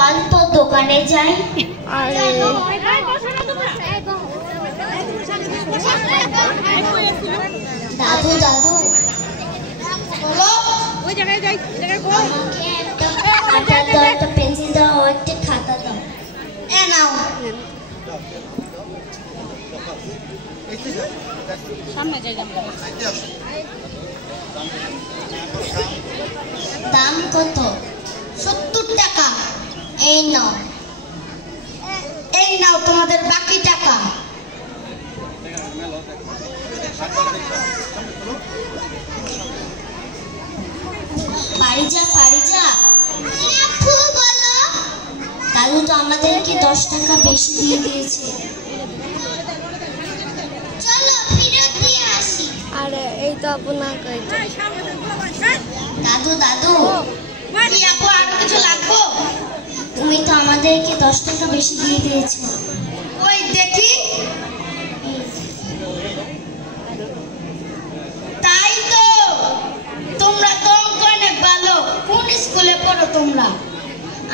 চল তো দোকানে যাই। দাদু দাদু একটা পেন্সিল দাও, একটা খাতা দাও। নাও দাম কত? 70 টাকা। এই নাও তোমাদের বাকি টাকা। পারি যা। দাদু তো আমাদেরকে 10 টাকা বেশি দিয়ে দিয়েছে। চলো ফেরত দিয়ে আসি। আরে এই তো আপনাকে। দাদু কি আপু আর কিছু লাগবে? তুমি তো আমাদেরকে 10 টাকা বেশি দিয়ে দিয়েছো। ওই দেখি। তাই তো, তোমরা তো অনেক ভালো। কোন স্কুলে পড়ো তোমরা?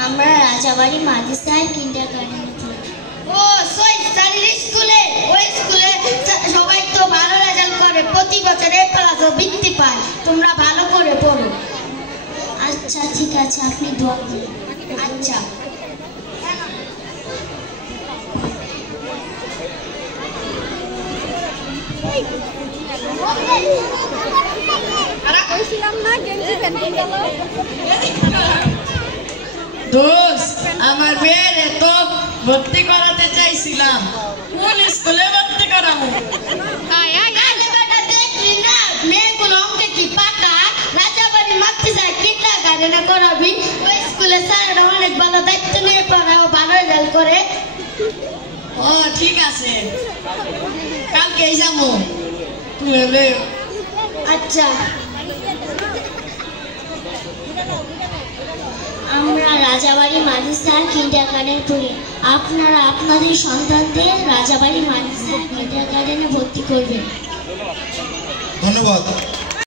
আমরা রাজাবাড়ি মাদ্রাসায় কিন্ডারগার্টেনে পড়ি। ও সৈয়দ স্কুলে। ওই স্কুলে সবাই তো ভালো রেজাল্ট করে, প্রতি বছর A+ বৃত্তি পায়। তোমরা ভালো করে পড়ো। আচ্ছা ঠিক আছে, আপনি দোয়া করুন। আচ্ছা দোস্ত, আমার মেয়েরে তো ভর্তি করাতে চাইছিলাম, কোন স্কুলে ভর্তি করাবো? মেয়েগুলো অঙ্কে কি পাকা? রাজাবাড়ি মাদ্রাসায় কিন্ডারগার্টেনে করাবি। ওই স্কুলে স্যারেরা অনেক ভালো দায়িত্ব নিয়ে পড়ায়, ভালো রেজাল্ট করে। ও ঠিক আছে, কালকে যাবো। তুমি আচ্ছা, আমরা রাজাবাড়ি মাদ্রাসায় কিন্ডারগার্টেনে পড়ি। আপনারা আপনাদের সন্তানদের রাজাবাড়ি মাদ্রাসায় কিন্ডারগার্টেনে ভর্তি করবেন। ধন্যবাদ।